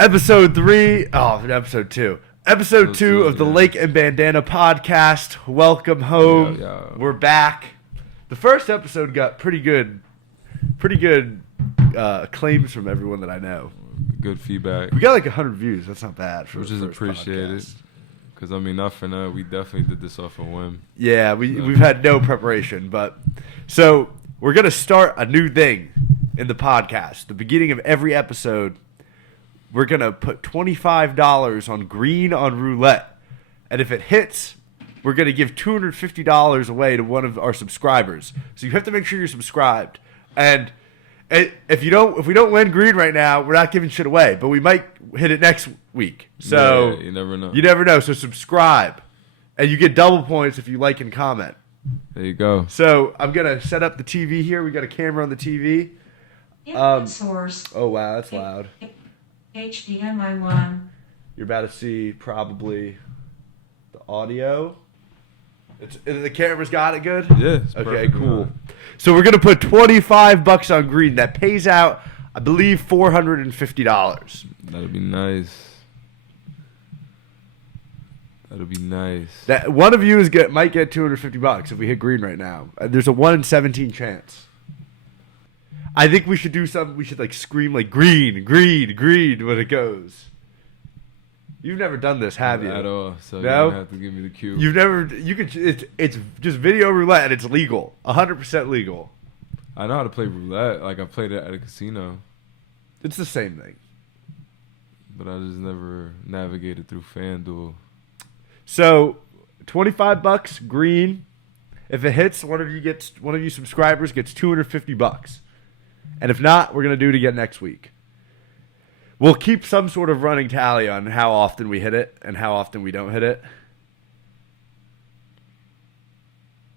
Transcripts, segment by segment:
Episode 2 of the Lake and Bandana podcast. Welcome home. Yeah. We're back. The first episode got pretty good claims from everyone that I know. Good feedback. We got like 100 views. That's not bad for which the is first appreciated. podcast. Because, I mean, not for now. We definitely did this off a whim. Yeah, we've had no preparation. But so we're going to start a new thing in the podcast. The beginning of every episode, we're going to put $25 on green on roulette. And if it hits, we're going to give $250 away to one of our subscribers. So you have to make sure you're subscribed. And if we don't win green right now, we're not giving shit away. But we might hit it next week. So yeah, you never know. You never know. So subscribe. And you get double points if you like and comment. There you go. So I'm going to set up the TV here. We got a camera on the TV. Source. Oh, wow. That's loud. HDMI 1. You're about to see probably the audio. The camera's got it good? Yeah. It's Okay, perfect. cool. So we're going to put $25 on green. That pays out, I believe, $450. That'd be nice. That'd be nice. That one of you might get $250 if we hit green right now. There's a 1 in 17 chance. I think we should do something. We should like scream like green, green, green when it goes. You've never done this, have you? At all. So No? you have to give me the cue. You've never. You could. It's just video roulette and it's legal, 100% legal. I know how to play roulette. Like, I played it at a casino. It's the same thing. But I just never navigated through FanDuel. So, $25 green. If it hits, one of you subscribers gets $250. And if not, we're gonna do it again next week. We'll keep some sort of running tally on how often we hit it and how often we don't hit it.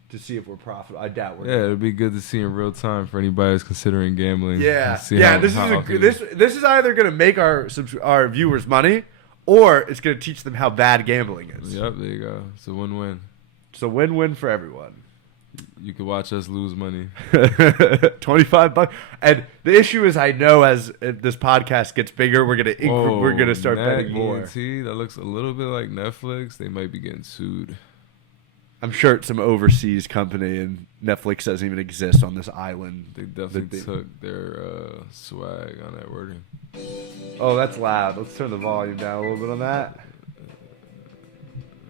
To see if we're profitable. I doubt we're. Yeah, it'd be good to see in real time for anybody who's considering gambling. Yeah, See yeah. how- This how often- is this is either gonna make our viewers money, or it's gonna teach them how bad gambling is. Yep, there you go. It's a win-win. It's a win-win for everyone. You could watch us lose money. $25, and the issue is, I know as this podcast gets bigger, we're gonna start betting more. ENT, that looks a little bit like Netflix. They might be getting sued. I'm sure it's some overseas company, and Netflix doesn't even exist on this island. They definitely took their swag on that wording. Oh, that's loud. Let's turn the volume down a little bit on that.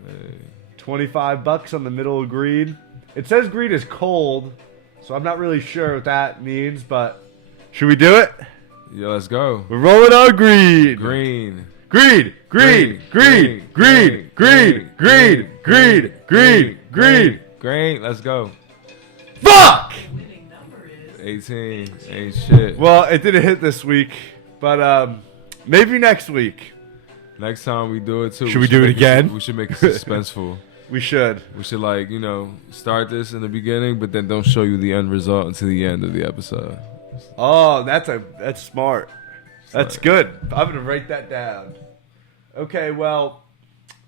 Hey. $25 on the middle of green. It says green is cold, so I'm not really sure what that means, but should we do it? Yeah, let's go. We're rolling on green. Green. Green, green, green, green, green, green, green, green, green. Green, let's go. Fuck! 18. Ain't shit. Well, it didn't hit this week, but maybe next week. Next time we do it too. Should we do it again? We should make it suspenseful. We should. We should, like, start this in the beginning, but then don't show you the end result until the end of the episode. Oh, that's smart. That's good. I'm gonna write that down. Okay, well.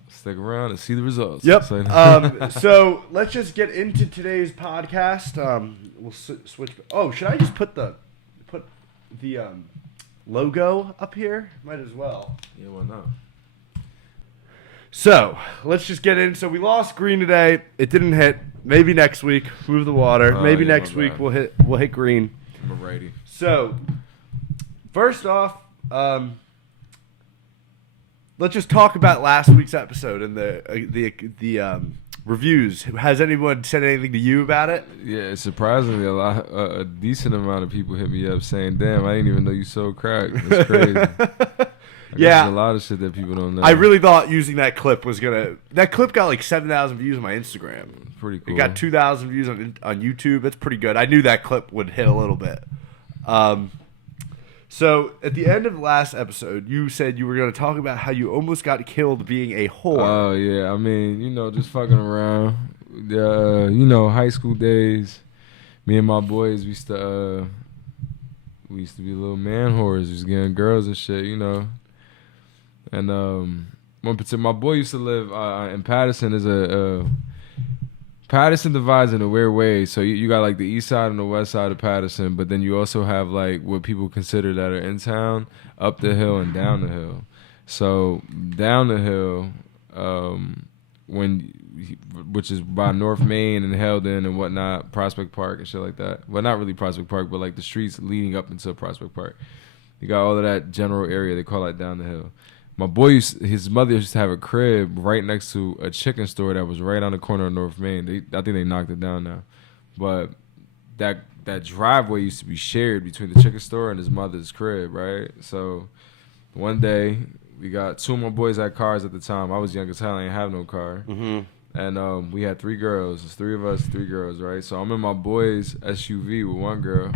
Stick around and see the results. Yep. So let's just get into today's podcast. We'll switch. Oh, should I just put the logo up here? Might as well. Yeah, why not? So let's just get in. So we lost green today. It didn't hit. Maybe next week. Move the water. Maybe yeah, next my week bad. we'll hit green. I'm a righty. So first off, let's just talk about last week's episode and the reviews. Has anyone said anything to you about it? Yeah, surprisingly, a decent amount of people hit me up saying, "Damn, I didn't even know you sold crack." That's crazy. Yeah, there's a lot of shit that people don't know. I really thought using that clip was gonna. That clip got like 7,000 views on my Instagram. Pretty cool. It got 2,000 views on YouTube. That's pretty good. I knew that clip would hit a little bit. So at the end of the last episode, you said you were going to talk about how you almost got killed being a whore. Oh yeah, I mean, just fucking around. High school days. Me and my boys, we used to be little man whores. We was getting girls and shit, And one particular, my boy used to live in Patterson. There's a Patterson divides in a weird way. So you got like the east side and the west side of Patterson, but then you also have like what people consider that are in town, up the hill and down the hill. So down the hill, which is by North Main and Heldon and whatnot, Prospect Park and shit like that. Well, not really Prospect Park, but like the streets leading up into Prospect Park. You got all of that general area. They call that down the hill. My boy, his mother used to have a crib right next to a chicken store that was right on the corner of North Main. I think they knocked it down now, but that driveway used to be shared between the chicken store and his mother's crib, right? So one day we got two of my boys had cars at the time. I was young as hell. I ain't have no car, and we had 3 girls. It's 3 of us, 3 girls, right? So I'm in my boy's SUV with one girl,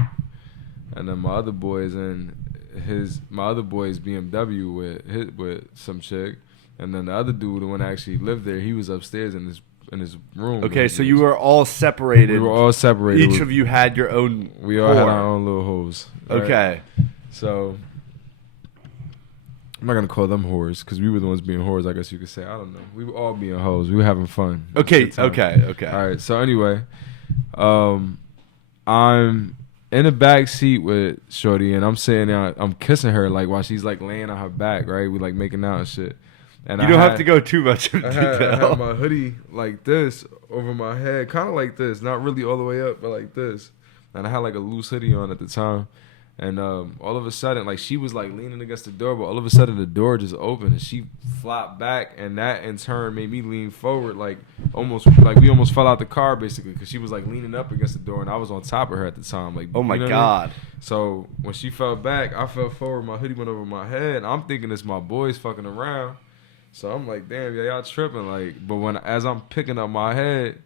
and then my other boys in my other boy's BMW with some chick, and then the other dude, the one that actually lived there, he was upstairs in his room. Okay, so you were all separated. We were all separated. Each of you had your own. We all had our own little hoes. Right? Okay. So I'm not gonna call them whores because we were the ones being whores. I guess you could say. I don't know. We were all being hoes. We were having fun. Okay. Okay. All right. So anyway, I'm in the back seat with Shorty, and I'm sitting there, I'm kissing her like while she's like laying on her back, right? We like making out and shit. And you don't have to go too much into detail. I had my hoodie like this over my head, kind of like this, not really all the way up, but like this. And I had like a loose hoodie on at the time. And all of a sudden, like she was like leaning against the door, but all of a sudden the door just opened and she flopped back, and that in turn made me lean forward, like we almost fell out the car basically because she was like leaning up against the door and I was on top of her at the time. Like, oh my God! I mean? So when she fell back, I fell forward, my hoodie went over my head. I'm thinking it's my boys fucking around, so I'm like, damn, y'all tripping, like. But as I'm picking up my head,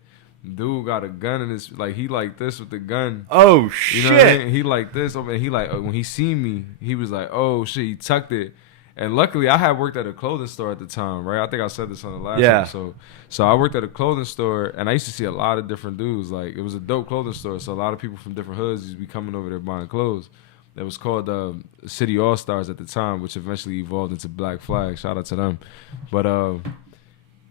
dude got a gun in his, like, he like this with the gun. Oh shit! You know what I mean? He like this, and he like when he seen me, he was like, oh shit, he tucked it. And luckily, I had worked at a clothing store at the time, right? I think I said this on the last episode. So I worked at a clothing store, and I used to see a lot of different dudes. Like, it was a dope clothing store, so a lot of people from different hoods used to be coming over there buying clothes. It was called City All Stars at the time, which eventually evolved into Black Flag. Shout out to them. But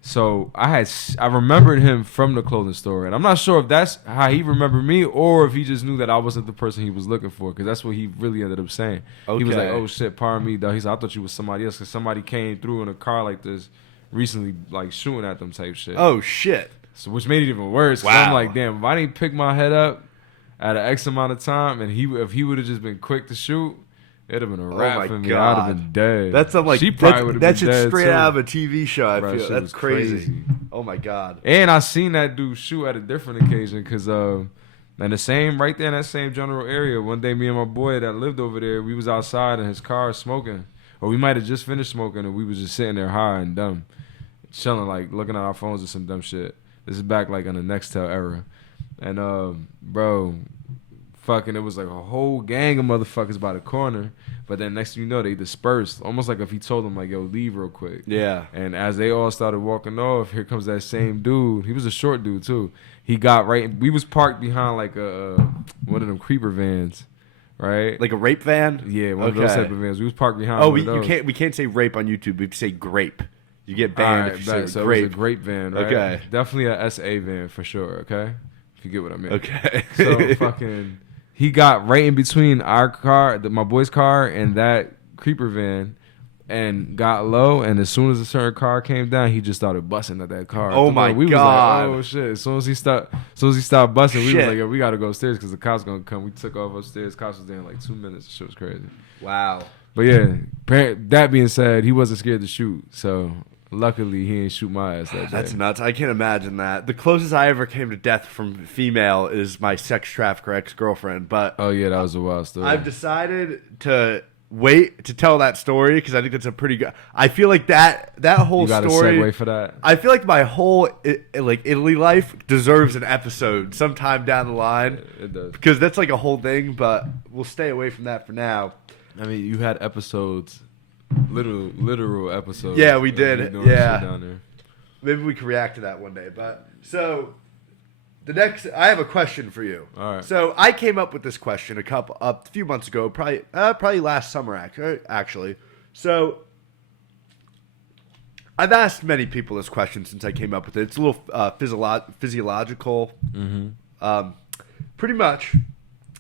so I remembered him from the clothing store, and I'm not sure if that's how he remembered me or if he just knew that I wasn't the person he was looking for, because that's what he really ended up saying. Okay. He was like, "Oh shit, pardon me, dog." He said, "I thought you was somebody else because somebody came through in a car like this recently, like shooting at them type shit." Oh shit! So which made it even worse. 'Cause I'm like, damn, if I didn't pick my head up at an X amount of time, and if he would have just been quick to shoot, it'd have been a wrap for me. I'd have been dead. That's like she probably would have been dead. That's straight too. out of a TV show. I Bro, feel that's crazy. Oh my God! And I seen that dude shoot at a different occasion because and the same right there in that same general area. One day, me and my boy that lived over there, we was outside in his car smoking, or we might have just finished smoking, and we was just sitting there high and dumb, chilling, like looking at our phones or some dumb shit. This is back like in the Nextel era, and bro. Fucking, it was like a whole gang of motherfuckers by the corner, but then next thing you know, they dispersed, almost like if he told them like, "Yo, leave real quick." Yeah. And as they all started walking off, here comes that same dude. He was a short dude too. He got right. We was parked behind like one of them creeper vans, right? Like a rape van. Yeah, one of those type of vans. We was parked behind. Oh, we can't say rape on YouTube. We say grape. You get banned if you say so grape. It was a grape van, right? Okay. Definitely a SA van for sure. Okay, if you get what I mean. Okay. So fucking. He got right in between our car, my boy's car, and that creeper van, and got low. And as soon as a certain car came down, he just started busting at that car. Oh my God! Was like, oh shit! As soon as he stopped busting, we was like, "Yo, we gotta go upstairs because the cops gonna come." We took off upstairs. Cops was there in like 2 minutes. The shit was crazy. Wow. But yeah, that being said, he wasn't scared to shoot. So luckily, he ain't shoot my ass that day. That's nuts. I can't imagine that. The closest I ever came to death from female is my sex trafficker ex-girlfriend. But oh yeah, that was a wild story. I've decided to wait to tell that story because I think it's a pretty good. I feel like that whole story. You got a segue for that. I feel like my whole like Italy life deserves an episode sometime down the line. It does, because that's like a whole thing. But we'll stay away from that for now. I mean, you had episodes. Literal episodes. Yeah, we did. Yeah. Down there. Maybe we can react to that one day. But so I have a question for you. All right. So I came up with this question a few months ago, probably last summer actually. So I've asked many people this question since I came up with it. It's a little physiological. Pretty much.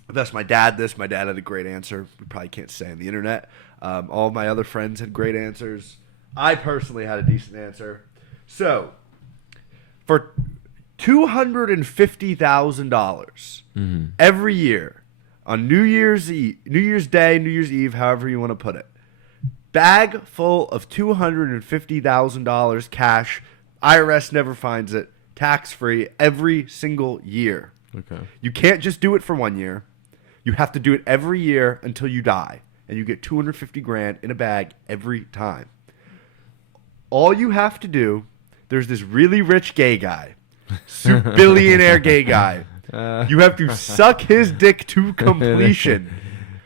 I've asked my dad this. My dad had a great answer. We probably can't say on the internet. All of my other friends had great answers. I personally had a decent answer. So, for $250,000 every year on New Year's Day, New Year's Eve, however you want to put it, bag full of $250,000 cash, IRS never finds it, tax-free every single year. Okay. You can't just do it for 1 year. You have to do it every year until you die, and you get $250,000 in a bag every time. All you have to do, there's this really rich gay guy, billionaire gay guy. You have to suck his dick to completion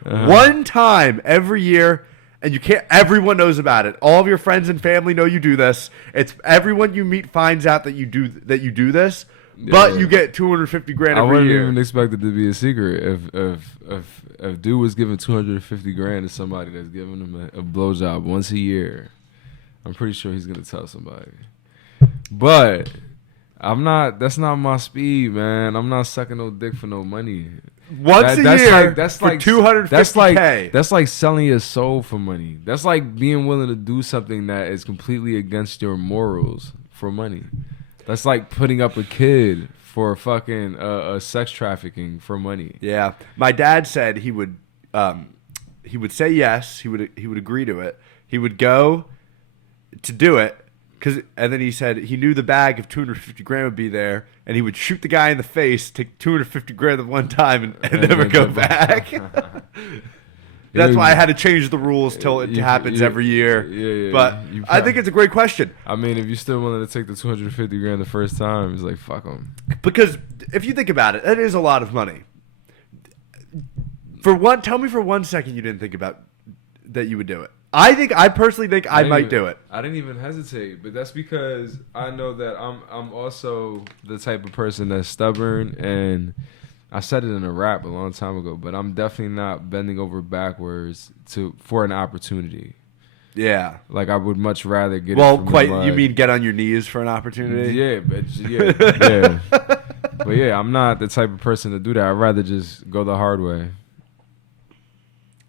one time every year, and you can't. Everyone knows about it. All of your friends and family know you do this. It's everyone you meet finds out that you do this. But you get $250,000 every year. I wouldn't even expect it to be a secret. If dude was giving $250,000 to somebody that's giving him a blowjob once a year, I'm pretty sure he's gonna tell somebody. But I'm not. That's not my speed, man. I'm not sucking no dick for no money. Once a year, that's for like $250K. That's like selling your soul for money. That's like being willing to do something that is completely against your morals for money. That's like putting up a kid for fucking sex trafficking for money. Yeah, my dad said he would say yes. He would agree to it. He would go to do it. And then he said he knew the bag of $250,000 would be there, and he would shoot the guy in the face, take $250,000 at one time, and never go back. That's why I had to change the rules till it happens every year. Yeah. But I think it's a great question. I mean, if you're still willing to take the $250,000 the first time, it's like, fuck them. Because if you think about it, that is a lot of money. Tell me for 1 second you didn't think about that you would do it. I personally think I might do it. I didn't even hesitate, but that's because I know that I'm also the type of person that's stubborn, and I said it in a rap a long time ago, but I'm definitely not bending over backwards for an opportunity. Yeah. Like, I would much rather get it from the mud. You mean get on your knees for an opportunity? Yeah, but yeah. But yeah, I'm not the type of person to do that. I'd rather just go the hard way.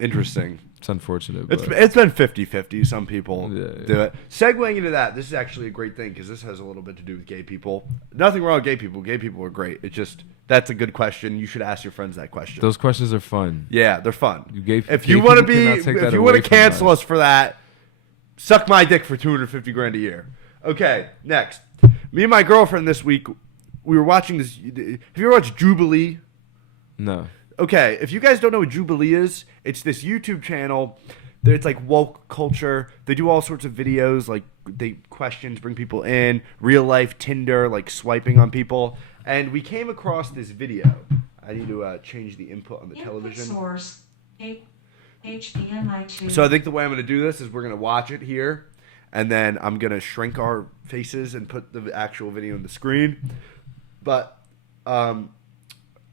Interesting. It's unfortunate. It's been 50-50. Some people do it. Segueing into that, this is actually a great thing because this has a little bit to do with gay people. Nothing wrong with gay people. Gay people are great. It's just, that's a good question. You should ask your friends that question. Those questions are fun. Yeah, they're fun. If you want to cancel us for that, suck my dick for $250,000 a year. Okay, next. Me and my girlfriend this week, we were watching this. Have you ever watched Jubilee? No. Okay, if you guys don't know what Jubilee is, it's this YouTube channel. It's like woke culture. They do all sorts of videos, like questions, bring people in, real life Tinder, like swiping on people. And we came across this video. I need to change the input on the television. Source, HDMI 2. So I think the way I'm going to do this is we're going to watch it here, and then I'm going to shrink our faces and put the actual video on the screen. But I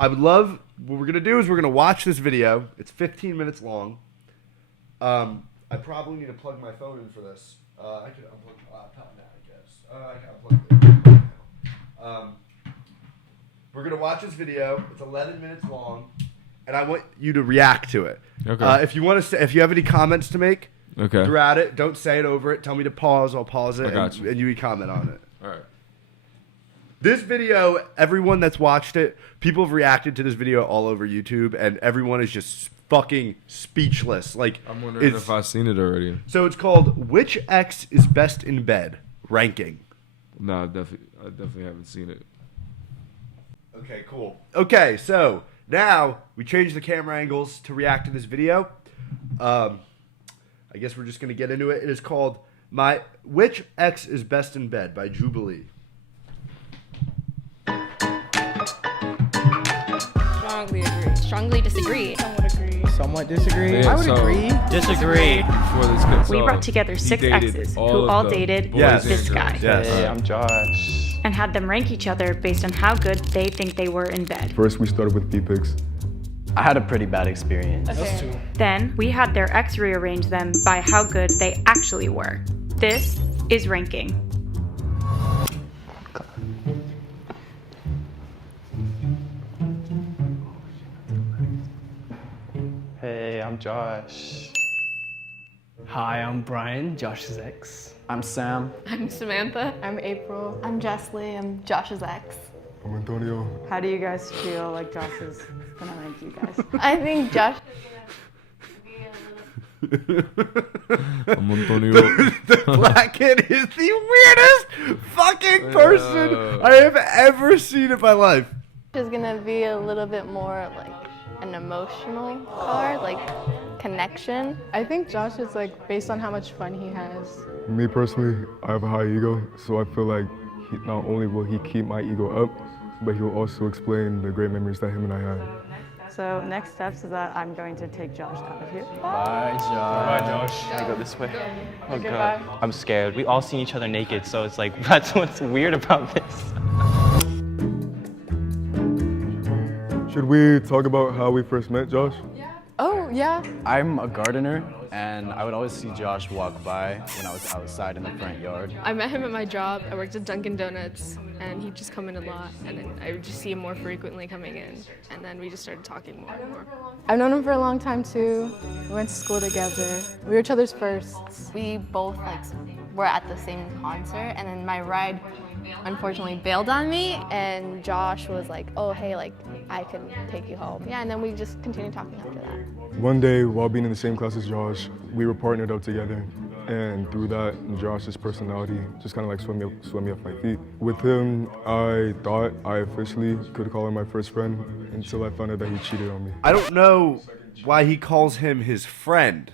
would love, what we're going to do is we're going to watch this video. It's 15 minutes long. I probably need to plug my phone in for this. I could unplug my laptop now, I guess. I can unplug it. We're going to watch this video. It's 11 minutes long, and I want you to react to it. Okay. If you have any comments to make throughout it, don't say it over it. Tell me to pause. I'll pause it, and you can comment on it. All right. This video, everyone that's watched it, people have reacted to this video all over YouTube, and everyone is just fucking speechless. Like, I'm wondering if I've seen it already. So it's called "Which Ex is Best in Bed?" ranking. No, I definitely haven't seen it. Okay, cool. Okay, so now we changed the camera angles to react to this video. I guess we're just gonna get into it. It is called "Which Ex is Best in Bed" by Jubilee. Strongly agree. Strongly disagree. Somewhat agree. Somewhat disagree. Yeah, I would agree. Disagree. Before this gets We off, brought together he 6 dated exes all who of all the dated boys Yes. and this guy girls. Yes. Hey, I'm Josh. and had them rank each other based on how good they think they were in bed. First, we started with P-Pics. I had a pretty bad experience. Then we had their ex rearrange them by how good they actually were. This is ranking. Hey, I'm Josh. Hi, I'm Brian, Josh's ex. I'm Sam. I'm Samantha. I'm April. I'm Jessley. I'm Josh's ex. I'm Antonio. How do you guys feel like Josh is gonna rank you guys? I think Josh. I'm Antonio. The black kid is the weirdest fucking person I have ever seen in my life. Is gonna be a little bit more like an emotional card, like connection. I think Josh is like based on how much fun he has. Me personally, I have a high ego, so I feel like not only will he keep my ego up, but he will also explain the great memories that him and I had. So next steps is that I'm going to take Josh out of here. Bye, Josh. Can I go this way? Oh, Okay, God. bye. I'm scared. We all seen each other naked, so it's like, that's what's weird about this. Should we talk about how we first met, Josh? Oh, yeah. I'm a gardener, and I would always see Josh walk by when I was outside in the front yard. I met him at my job. I worked at Dunkin' Donuts, and he'd just come in a lot, and then I would just see him more frequently coming in, and then we just started talking more and more. I've known him for a long time too. We went to school together. We were each other's firsts. We both were at the same concert, and then my ride unfortunately bailed on me, and Josh was like, oh, hey, I can take you home. Yeah, and then we just continued talking after that. One day, while being in the same class as Josh, we were partnered up together. And through that, Josh's personality just kind of swept me off my feet. With him, I thought I officially could call him my first friend until I found out that he cheated on me. I don't know why he calls him his friend.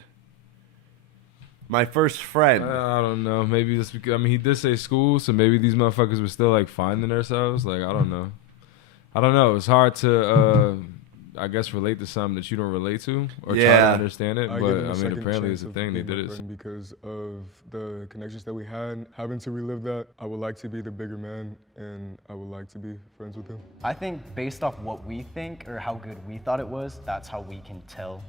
My first friend. I don't know. Maybe just because, I mean, he did say school, so maybe these motherfuckers were still finding themselves. I don't know. It's hard to, I guess, relate to something that you don't relate to or try to understand it. I But give him a I mean, second apparently chance it's a of thing. They being did my it. friend because of the connections that we had. Having to relive that, I would like to be the bigger man, and I would like to be friends with him. I think based off what we think or how good we thought it was, that's how we can tell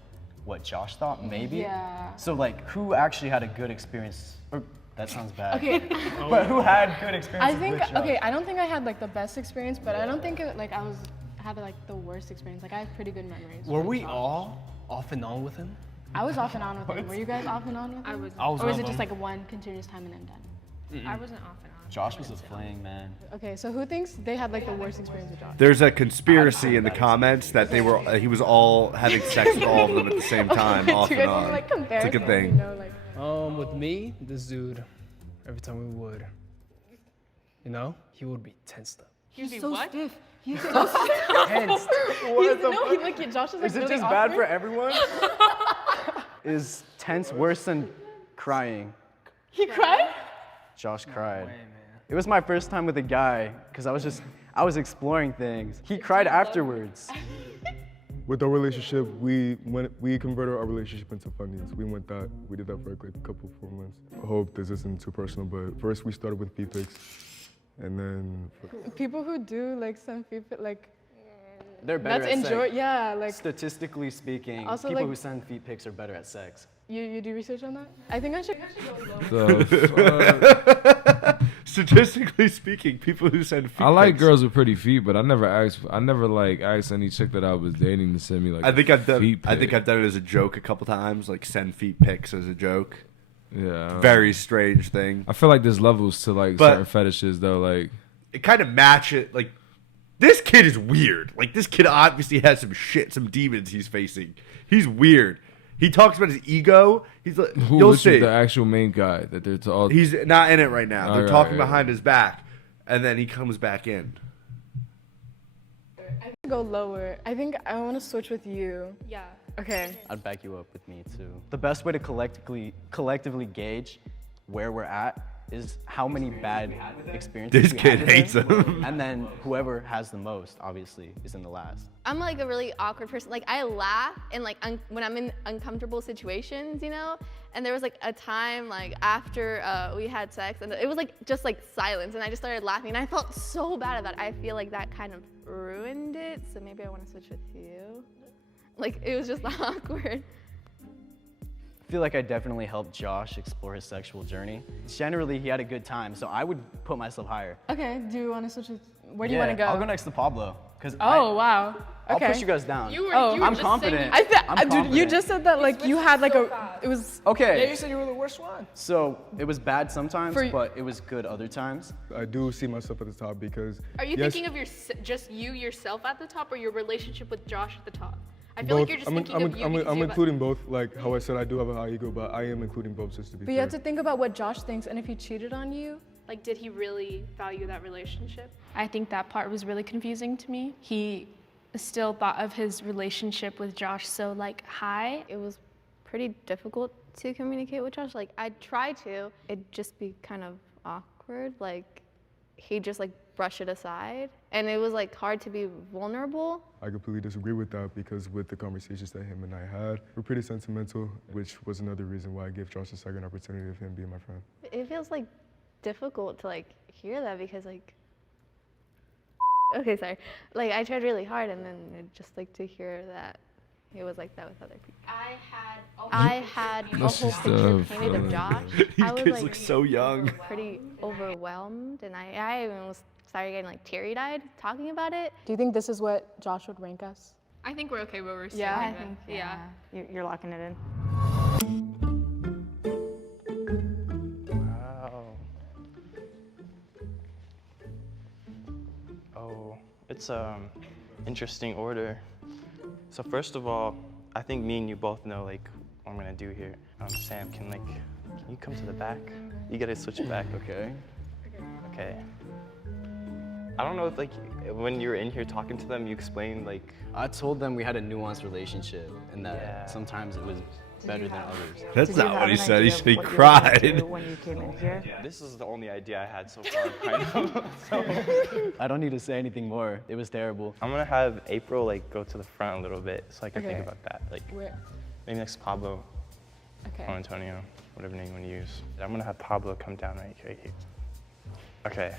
what Josh thought, maybe. Yeah. So who actually had a good experience? Or, that sounds bad. Okay. But who had good experience? I think, okay, I don't think I had the best experience, but I don't think I had the worst experience. I have pretty good memories. Were with we Josh. all off and on with him? I was off and on with him. Were you guys off and on with him? I was. I was Or was one it of just them. one continuous time and then done? I wasn't off and on. Josh was a fling, man. Okay, so who thinks they had the worst experience with Josh? There's a conspiracy in the comments that he was all having sex with all of them at the same time, off Do you and guys on. want to compare? It's a good thing. With me, this dude, every time we would, he would be tensed up. He's so what? stiff. He's so Tensed. Josh is Is it really just bad for awkward. everyone? Is tense worse than crying? He cried? Josh cried. It was my first time with a guy because I was exploring things. He cried afterwards. With our relationship, we converted our relationship into funnies. We did that for a couple 4 months. I hope this isn't too personal, but first we started with feet pics, and then People who do some people They're better that's at enjoy. sex. Yeah, Statistically speaking, Also, people who send feet pics are better at sex. you do research on that? I think I should go. The fuck? Statistically speaking, people who send feet I like pics- girls with pretty feet, but I never asked any chick that I was dating to send me I think I've done. feet I think pic. I've done it as a joke a couple times, send feet pics as a joke. Yeah. Very strange thing. I feel like there's levels to But- certain fetishes though. It kind of match it. This kid is weird. This kid obviously has some demons he's facing. He's weird. He talks about his ego. He's like, you'll which see. is the actual main guy that they're all. He's not in it right now. They're Alright, talking yeah. behind his back, and then he comes back in. I can go lower. I think I want to switch with you. Yeah. Okay. I'd back you up with me too. The best way to collectively gauge where we're at is how many bad experiences This we kid had with hates him. him. And then whoever has the most, obviously, is in the last. I'm a really awkward person. I laugh and when I'm in uncomfortable situations, And there was a time after we had sex, and it was just silence, and I just started laughing, and I felt so bad about it. I feel that kind of ruined it. So maybe I want to switch with you. It was just awkward. feel like I definitely helped Josh explore his sexual journey. Generally, he had a good time, so I would put myself higher. Okay, do you want to switch? Where do you want to go? I'll go next to Pablo. Wow. I'll Okay. push you guys down. I'm confident. Dude, you just said that like you had like it was. Okay. Yeah, you said you were the worst one. So it was bad sometimes, For- but it was good other times. I do see myself at the top because. Are you yes, thinking of just you yourself at the top, or your relationship with Josh at the top? I feel like you're just thinking of you. because I'm you have including both. Like how I said, I do have a high ego, but I am including both just to be But you fair. have to think about what Josh thinks, and if he cheated on you. like, did he really value that relationship? I think that part was really confusing to me. He still thought of his relationship with Josh so like high. It was pretty difficult to communicate with Josh. Like I'd try to, it'd just be kind of awkward. Like he'd just like brush it aside, and it was like hard to be vulnerable. I completely disagree with that because with the conversations that him and I had, we're pretty sentimental, which was another reason why I gave Josh a second opportunity of him being my friend. It feels like difficult to like hear that because like, okay, sorry. Like I tried really hard, and then it just like to hear that it was like that with other people. I had a That's whole just, picture painted of Josh. These I was kids like look so young. pretty overwhelmed, and I even started getting like teary-eyed talking about it. Do you think this is what Josh would rank us? I think we're okay where we're Yeah, sitting. I then. think, yeah. You're locking it in. Wow. Oh, it's interesting order. So first of all, I think me and you both know like what I'm gonna do here. Sam, can you come to the back? You gotta switch back. Okay. Okay. I don't know if like when you were in here talking to them, you explained like. I told them we had a nuanced relationship and that Yeah. sometimes it was better than others. That's Did you not have what he an said. He idea said of he what you wanted to do cried. when you came in here? This is the only idea I had so far, kind of. So I don't need to say anything more. It was terrible. I'm gonna have April like go to the front a little bit so I can think Okay. about that. Like Where? maybe next to Pablo Okay. or Antonio, whatever name you want to use. I'm gonna have Pablo come down right here. Okay.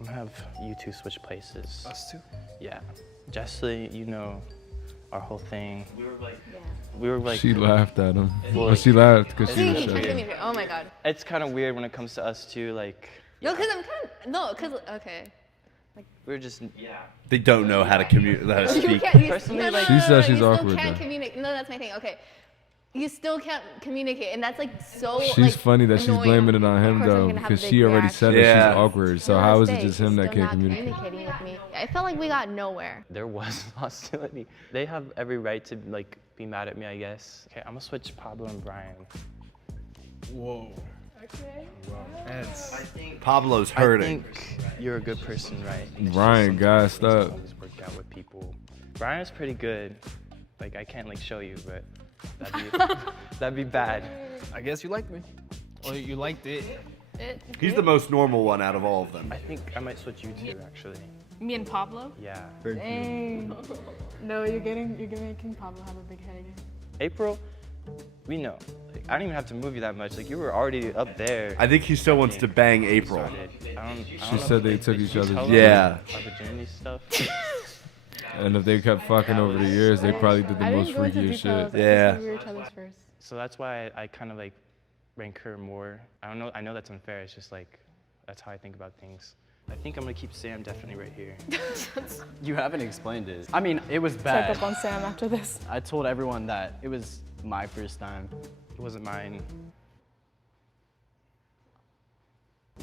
I'm gonna have you two switch places. Us two? Yeah. Jessie, you know our whole thing. We were like. She laughed at him. Well, Well, she laughed because she See, was he can't shy. communicate. Oh my god. It's kind of weird when it comes to us too. Like No, because I'm kind of okay. we're just They don't know how to how to You speak. can't. Personally, no, like- She said she's you still awkward, can't though. communicate. No, that's my thing. Okay. You still can't communicate, and that's like so. She's like, funny that she's annoying. blaming it on Of him course I'm though, gonna have a because big she already said that reaction. she's awkward. So To how this is it day, just he's him that still can't not communicate? communicating with me. I felt like we got nowhere. there was hostility. They have every right to like be mad at me, I guess. Okay, I'm gonna switch Pablo and Brian. Whoa. Okay. That's. Pablo's I hurting. think you're a good person, right? It's just Brian sometimes gassed things don't up. always work out with people. Brian's pretty good. Like I can't like show you, but that'd be bad. I guess you liked me. Or you liked it. He's the most normal one out of all of them. I think I might switch you two actually. Me and Pablo? Yeah. Thank you. Dang. No, you're making Pablo have a big head again. April, we know. Like, I don't even have to move you that much. Like you were already up there. I think he still wants to bang April. She said they took each other's. Yeah. Our virginity stuff. And if they kept fucking over the years, they probably did the I most didn't go into freakiest details. shit. I Yeah. just said we were each other's first. So that's why I kind of like rank her more. I don't know. I know that's unfair. It's just like that's how I think about things. I think I'm gonna keep Sam definitely right here. You haven't explained it. I mean, it was Check bad. up on Sam after this. I told everyone that it was my first time. It wasn't mine.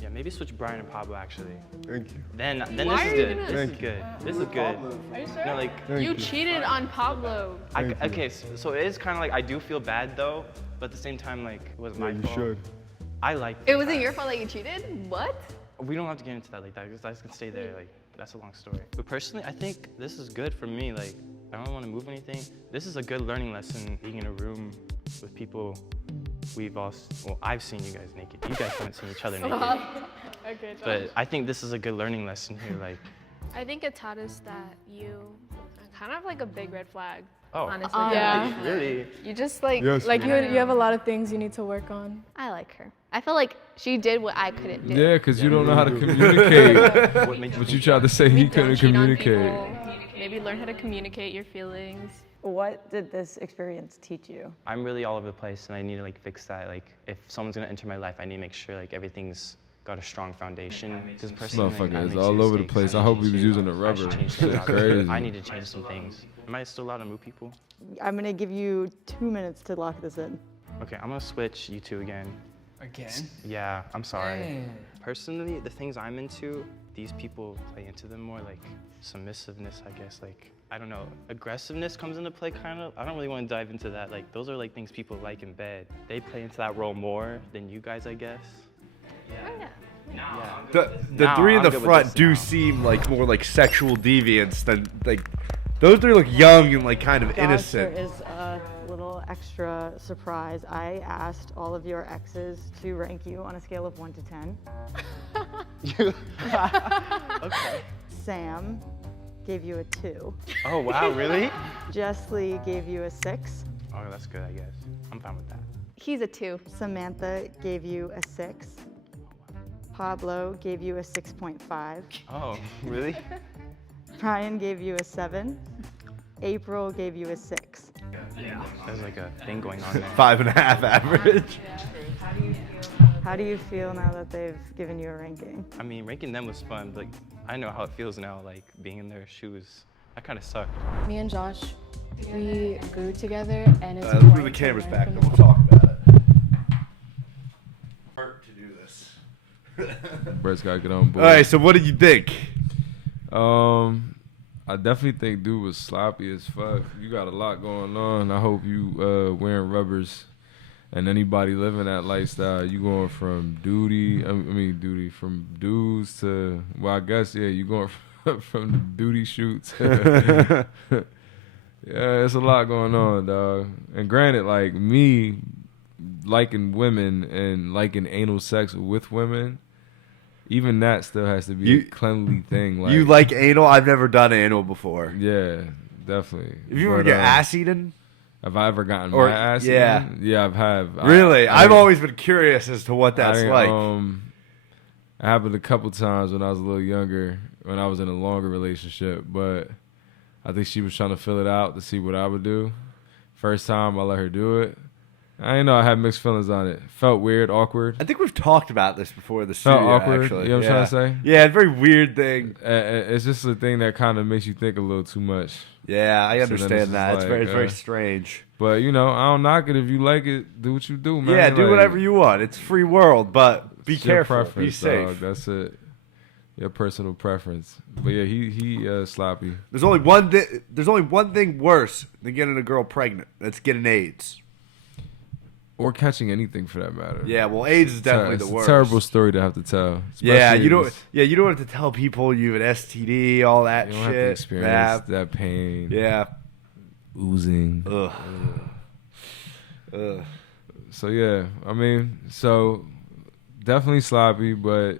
Yeah, maybe switch Brian and Pablo actually. Thank you. Then Why this are is you good. gonna- This is Thank good. This is good. Are you sure? No, like Thank You cheated on Pablo. Thank you. okay, so it is kind of like I do feel bad though, but at the same time like it was my Yeah, you fault. should. I like. It wasn't your fault that you cheated. What? We don't have to get into that like that because I can stay there. Like that's a long story. But personally, I think this is good for me. Like I don't want to move anything. This is a good learning lesson. Being in a room with people I've seen you guys naked. You guys haven't seen each other naked. Okay, Josh. But I think this is a good learning lesson here. Like, I think it taught us that you are kind of like a big red flag. oh, Honestly. Yeah. really? You just like. Yes. Like we- you have a lot of things you need to work on. I like her. I feel like she did what I couldn't do. Yeah, because you don't know how to communicate. What made you But you think tried to say he couldn't Don't cheat on communicate. people. Maybe learn how to communicate your feelings. What did this experience teach you? I'm really all over the place, and I need to like fix that. Like, if someone's gonna enter my life, I need to make sure like everything's got a strong foundation. Because personally, like, Motherfucker is all over the place. I hope he was using a rubber. Shit, Crazy. I need to change some things. Am I still allowed to move people? I'm gonna give you 2 minutes to lock this in. Okay, I'm gonna switch you two again. Again? Yeah, I'm sorry. Damn. Personally, the things I'm into, these people play into them more, like submissiveness, I guess. Like, I don't know, aggressiveness comes into play kind of. I don't really want to dive into that. Like, those are like things people like in bed. They play into that role more than you guys, I guess. Yeah. The three in the front do seem like more like sexual deviants than like those three look young and like kind of Josh, innocent. there is a little extra surprise. I asked all of your exes to rank you on a scale of 1 to 10. Okay. Sam gave you a 2. Oh wow, really? Jessley gave you a 6. Oh, that's good, I guess. I'm fine with that. He's a 2. Samantha gave you a 6. Pablo gave you a 6.5. Oh, really? Brian gave you a 7. April gave you a 6. Yeah. There's like a thing going on there. 5.5 average. How do you feel now that they've given you a ranking? I mean, ranking them was fun, but I know how it feels now, like being in their shoes. That kind of sucked. Me and Josh, we grew together, and it's Let's move the important to cameras learn back from and we'll talk about it. Hard to do this. Brett's gotta get on board. All right, so what did you think? I definitely think dude was sloppy as fuck. You got a lot going on. I hope you wearing rubbers. And anybody living that lifestyle, you going from from dudes to, well, I guess, yeah, you going from the duty shoots. Yeah, it's a lot going on, dog. And granted, like me liking women and liking anal sex with women, even that still has to be a cleanly thing. Like, you like anal? I've never done anal before. Yeah, definitely. Have you ever get ass eaten? Have I ever gotten Or- my ass yeah. eaten? Yeah, I've have. Really? I've always been curious as to what that's like. It happened a couple times when I was a little younger, when I was in a longer relationship, but I think she was trying to fill it out to see what I would do. First time I let her do it. I didn't know I had mixed feelings on it. Felt weird, awkward. I think we've talked about this before. The Felt studio, awkward. actually. You know what I'm trying to say? Yeah, a very weird thing. It's just a thing that kind of makes you think a little too much. Yeah, I So then understand just that. It's like, very strange. But you know, I don't knock it. If you like it, do what you do, man. Yeah, do Like, whatever you want. It's free world, but be it's your careful. Be preference, safe. dog. That's it. Your personal preference. But yeah, he sloppy. There's only one thing worse than getting a girl pregnant. That's getting AIDS. Or catching anything for that matter. Yeah, well, AIDS is definitely the It's worst. a terrible story to have to tell. Yeah, especially you don't. if it's- Yeah, you don't have to tell people you have an STD, all that You shit. don't have to experience that pain. Yeah. Oozing. Ugh. Ugh. So yeah, I mean, so definitely sloppy, but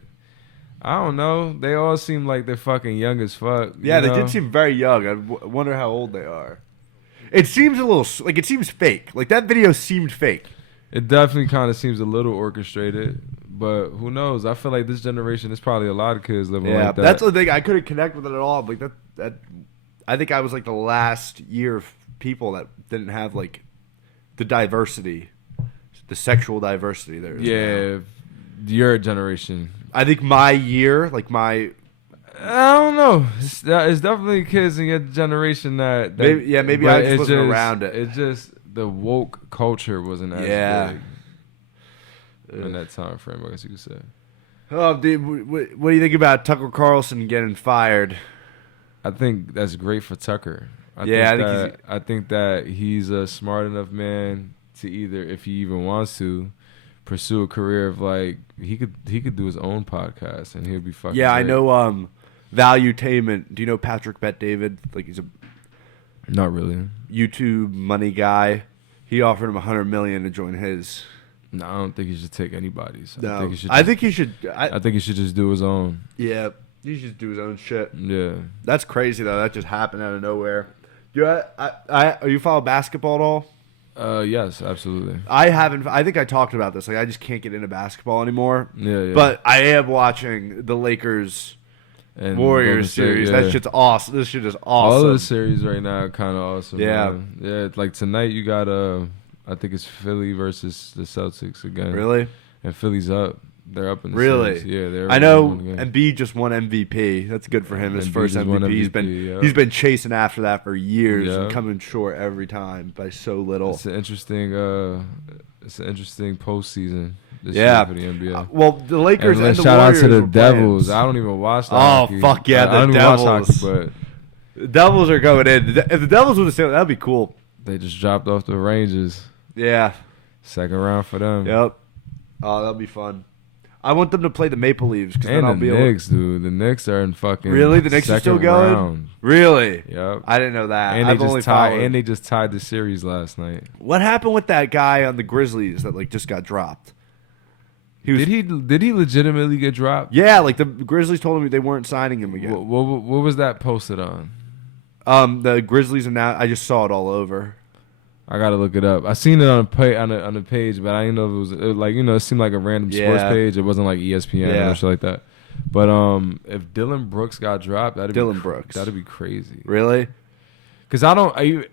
I don't know. They all seem like they're fucking young as fuck. Yeah, you they know? did seem very young. I wonder how old they are. It seems a little like it seems fake. Like that video seemed fake. It definitely kind of seems a little orchestrated, but who knows? I feel like this generation, there's probably a lot of kids living Yeah, like that. that's the thing. I couldn't connect with it at all. Like that. I think I was like the last year of people that didn't have like the diversity, the sexual diversity there. Yeah, your generation. I think my year, like my. I don't know. It's definitely kids in your generation that Maybe I but just wasn't around it. It's just the woke culture wasn't as big in that time frame, I guess you could say. Oh, dude, what do you think about Tucker Carlson getting fired? I think that's great for Tucker. I think that he's a smart enough man to either, if he even wants to, pursue a career of like he could do his own podcast and he'll be fucking. Yeah, great. I know. Valuetainment. Do you know Patrick Bet David? Like he's a not really YouTube money guy. He offered him $100 million to join his. No, I don't think he should take anybody's. No, I think he should just do his own. Yeah, he should do his own shit. Yeah, that's crazy though. That just happened out of nowhere. Do you follow basketball at all? Yes, absolutely. I haven't. I think I talked about this. Like, I just can't get into basketball anymore. Yeah. But I am watching the Lakers And Warriors Golden State, series. yeah. That shit's awesome. This shit is awesome. All of the series right now are kind of awesome. Yeah. Man. Yeah. Like tonight, you got I think it's Philly versus the Celtics again. Really? And Philly's up. They're up in the Really? series. Yeah, they're. I know. won the game. Embiid just won MVP. That's good for him. His Embiid first just won MVP. yeah. He's been chasing after that for years Yeah. and coming short every time by so little. It's an interesting. It's an interesting postseason. This Yeah. year for the NBA. Well, the Lakers and the shout Warriors out to the were playing. Devils. I don't even watch. The Oh hockey. fuck yeah, I the don't even Devils! watch hockey, but The Devils are going in. If the Devils would have said that'd be cool. they just dropped off the Rangers. Yeah. Second round for them. Yep. Oh, that'll be fun. I want them to play the Maple Leafs because then And I'll the be able. Knicks, dude. The Knicks are in fucking. Really, the Knicks are still second going. round. Really? Yep. I didn't know that. And I've they only just tied. followed. And they just tied the series last night. What happened with that guy on the Grizzlies that like just got dropped? Did he legitimately get dropped? Yeah, like the Grizzlies told him they weren't signing him again. What was that posted on? The Grizzlies announced. I just saw it all over. I gotta look it up. I seen it on a page, but I didn't know if it was like it seemed like a random sports Yeah. page. It wasn't like ESPN Yeah. or shit like that. But if Dylan Brooks got dropped, that'd be crazy. Really? Because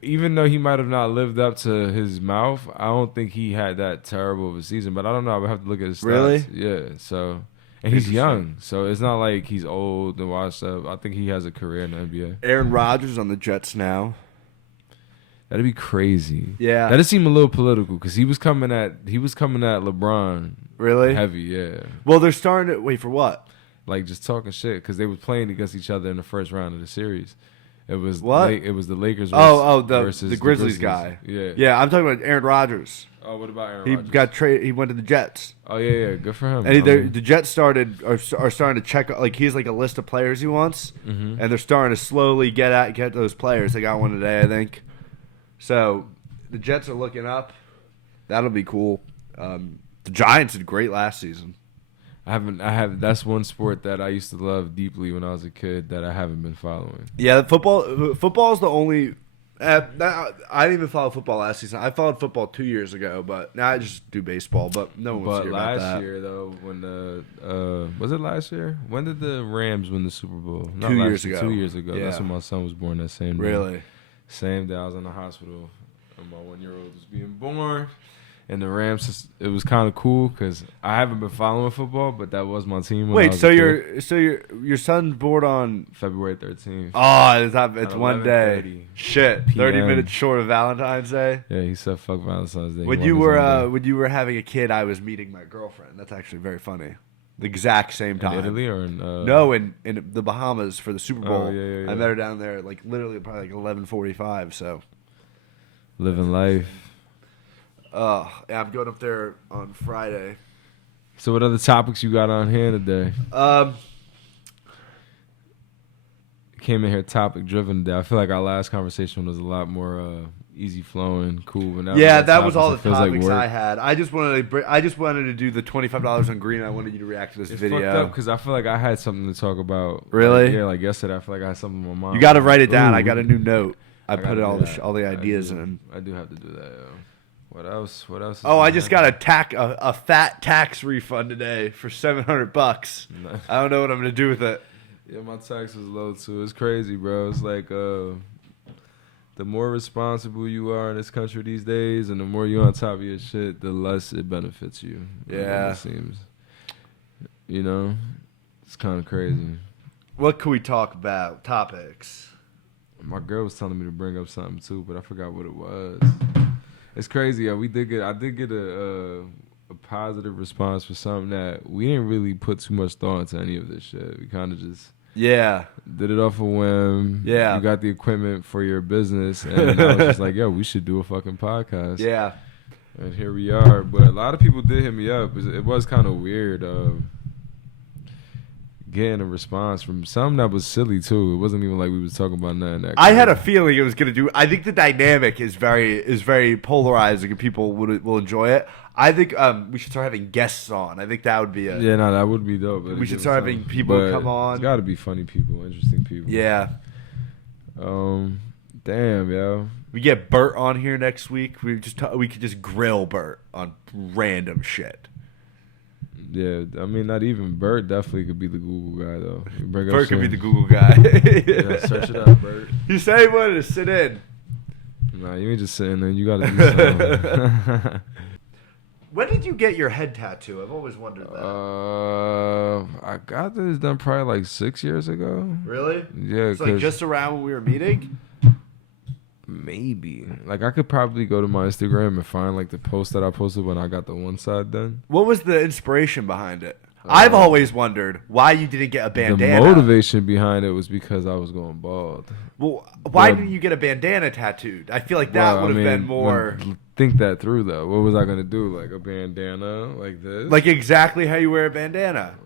even though he might have not lived up to his mouth, I don't think he had that terrible of a season. But I don't know. I would have to look at his stats. Really? Yeah. So, and he's young, so it's not like he's old and washed up. I think he has a career in the NBA. Aaron Rodgers on the Jets now. That'd be crazy. Yeah. That'd seem a little political because he was coming at LeBron. Really? Heavy, yeah. Well, they're starting to wait for what? Like just talking shit because they was playing against each other in the first round of the series. It was What? It was the Lakers. The versus Grizzlies guy. Yeah. Yeah, I'm talking about Aaron Rodgers. Oh, what about Aaron He Rodgers? got traded. He went to the Jets. Oh yeah, good for him. And the Jets are starting to check. Like he's like a list of players he wants, Mhm. and they're starting to slowly get those players. They got one today, I think. So the Jets are looking up. That'll be cool. The Giants did great last season. That's one sport that I used to love deeply when I was a kid that I haven't been following. Yeah, football is the only. I didn't even follow football last season. I followed football 2 years ago, but now I just do baseball. But no one wants to hear about that. Last year though, when was it last year? When did the Rams win the Super Bowl? Not 2 last years year, ago. 2 years ago. Yeah. That's when my son was born. That same day. Really? Same day I was in the hospital, and my 1-year-old was being born. And the Rams, it was kind of cool because I haven't been following football, but that was my team. When I Wait, was so a kid. your son's born on February 13th. Oh, it's At one day. 11:30 Shit, 30 PM. minutes short of Valentine's Day. Yeah, he said fuck Valentine's Day. When He you wanted his own day. when you were having a kid, I was meeting my girlfriend. That's actually very funny. The exact same time. In Italy or in no, in the Bahamas for the Super Bowl. Oh, yeah. I met her down there, like literally probably like 11:45. So living life. yeah, I'm going up there on Friday. So what other topics you got on hand today? Came in here topic driven today. I feel like our last conversation was a lot more easy flowing, cool. And Yeah, that was all the it feels like topics work. I had. I just wanted to do the $25 on green. I wanted you to react to this It's video. fucked up because I feel like I had something to talk about. Really? Yeah, like yesterday. I feel like I had something in my mind. You got to write it down. Ooh, I got a new note. I gotta put do all that. all the ideas in. I do have to do that. Yo. What else? What else? Oh, I just got a fat tax refund today for $700. I don't know what I'm gonna do with it. Yeah, my tax was low too. It's crazy, bro. It's like the more responsible you are in this country these days, and the more you're on top of your shit, the less it benefits you. Yeah. It seems. You know, it's kind of crazy. What can we talk about? Topics. My girl was telling me to bring up something too, but I forgot what it was. It's crazy. Yeah, I did get a positive response for something that we didn't really put too much thought into any of this shit. We kind of just did it off a whim. Yeah. You got the equipment for your business, and I was just like, yo, we should do a fucking podcast. Yeah. And here we are. But a lot of people did hit me up. It was kind of weird getting a response from some that was silly too. It wasn't even like we was talking about nothing that I had a feeling it was gonna do. I think the dynamic is very polarizing, and people will enjoy it. I think we should start having guests on. I think that would be Yeah, no, that would be dope. We should start having people come on. It's got to be funny people, interesting people. Yeah. Damn, yo. We get Bert on here next week. We could just grill Bert on random shit. Yeah, I mean, not even Bert definitely could be the Google guy though. Bert could be the Google guy. Yeah, search it up, Bert. You say he wanted to sit in. Nah, you ain't just sitting there. You gotta do something. When did you get your head tattoo? I've always wondered that. I got this done probably like 6 years ago. Really? Yeah. It's like just around when we were meeting? Maybe. Like I could probably go to my Instagram and find like the post that I posted when I got the one side done. What was the inspiration behind it? I've always wondered why you didn't get a bandana. The motivation behind it was because I was going bald. Well, why didn't you get a bandana tattooed? I feel like that would have been more... Think that through, though. What was I going to do? Like a bandana like this? Like exactly how you wear a bandana.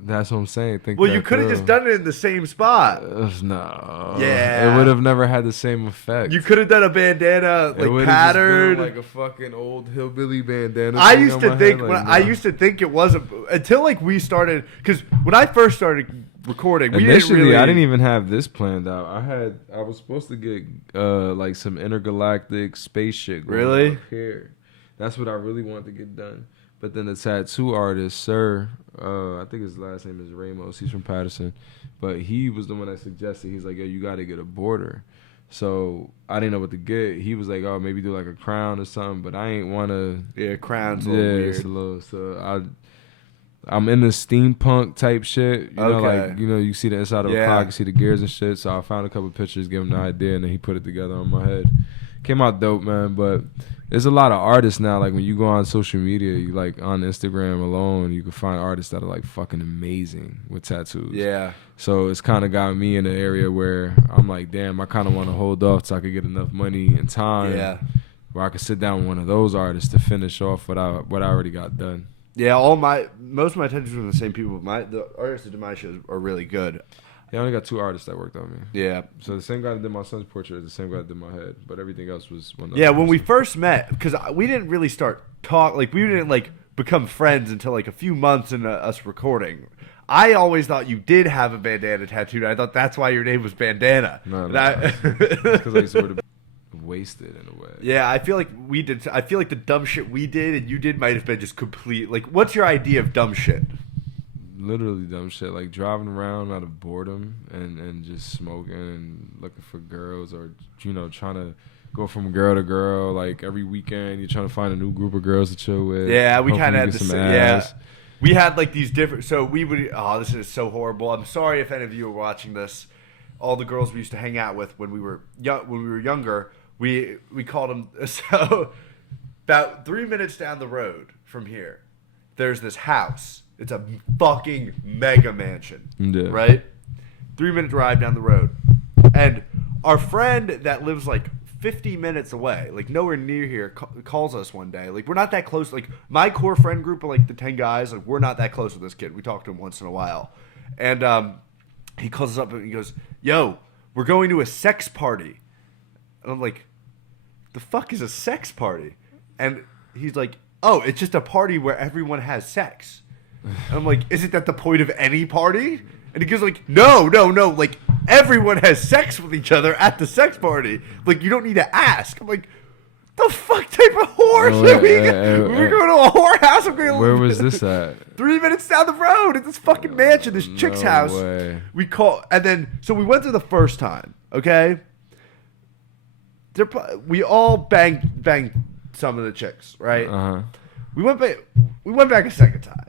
That's what I'm saying. Well, you could have just done it in the same spot. No. Yeah. It would have never had the same effect. You could have done a bandana like patterned, like a fucking old hillbilly bandana. I used to think I used to think it wasn't until like we started, because when I first started recording, initially I didn't even have this planned out. I was supposed to get like some intergalactic space shit going on up here. That's what I really wanted to get done. But then the tattoo artist, Sir, I think his last name is Ramos. He's from Patterson. But he was the one that suggested, he's like, yo, you got to get a border. So I didn't know what to get. He was like, oh, maybe do like a crown or something. But I ain't want to. Yeah, crown's a little weird. It's a little. So I'm in the steampunk type shit. You know, like, you see the inside of a clock, you see the gears and shit. So I found a couple pictures, gave him the idea, and then he put it together on my head. Came out dope, man. But there's a lot of artists now. Like when you go on social media, you like on Instagram alone, you can find artists that are like fucking amazing with tattoos. Yeah. So it's kind of got me in an area where I'm like, damn, I kind of want to hold off so I could get enough money and time. Yeah. Where I could sit down with one of those artists to finish off what I already got done. Yeah, most of my tattoos are the same people. But the artists that do my shows are really good. Yeah, I only got 2 artists that worked on me. Yeah. So the same guy that did my son's portrait is the same guy that did my head, but everything else was one. Yeah, when we first met, because we didn't really start we didn't like become friends until like a few months into us recording. I always thought you did have a bandana tattooed. I thought that's why your name was Bandana. No, because I sort of wasted in a way. Yeah, I feel like we did. I feel like the dumb shit we did and you did might have been just complete. Like, what's your idea of dumb shit? Literally dumb shit, like driving around out of boredom and just smoking and looking for girls, or trying to go from girl to girl. Like every weekend, you're trying to find a new group of girls to chill with. Yeah, we kind of had some this. ass. Yeah, we had like these different. So we would. Oh, this is so horrible. I'm sorry if any of you are watching this. All the girls we used to hang out with when we were younger, we called them. So about 3 minutes down the road from here, there's this house. It's a fucking mega mansion, right? 3-minute drive down the road. And our friend that lives like 50 minutes away, like nowhere near here, calls us one day. Like, we're not that close. Like, my core friend group of like the 10 guys, like, we're not that close with this kid. We talk to him once in a while. And he calls us up and he goes, yo, we're going to a sex party. And I'm like, the fuck is a sex party? And he's like, oh, it's just a party where everyone has sex. And I'm like, isn't that the point of any party? And he goes like, no, like everyone has sex with each other at the sex party. Like, you don't need to ask. I'm like, the fuck type of whore are we? We're going to a whorehouse. Where was this at? 3 minutes down the road at this fucking mansion, this chick's house. Way. So we went there the first time, okay? We all banged some of the chicks, right? Uh-huh. We went back a second time.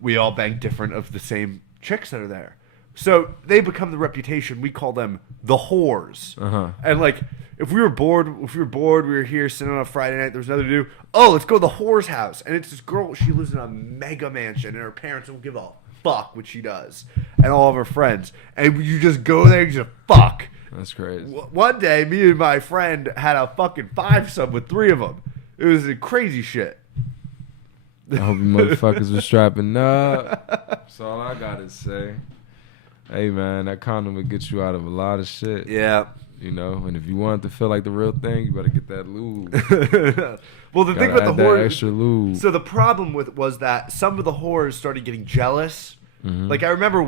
We all bang different of the same chicks that are there. So they become the reputation. We call them the whores. Uh-huh. And like, if we were bored, we were here sitting on a Friday night, there's nothing to do. Oh, let's go to the whore's house. And it's this girl, she lives in a mega mansion, and her parents don't give a fuck what she does. And all of her friends. And you just go there and you just fuck. That's crazy. One day, me and my friend had a fucking 5-some with 3 of them. It was crazy shit. I hope you motherfuckers was strapping up. That's all I gotta say. Hey man, that condom would get you out of a lot of shit. Yeah. And if you want it to feel like the real thing, you better get that lube. Well, the thing with the whores, extra lube. So the problem was that some of the whores started getting jealous. Mm-hmm. Like I remember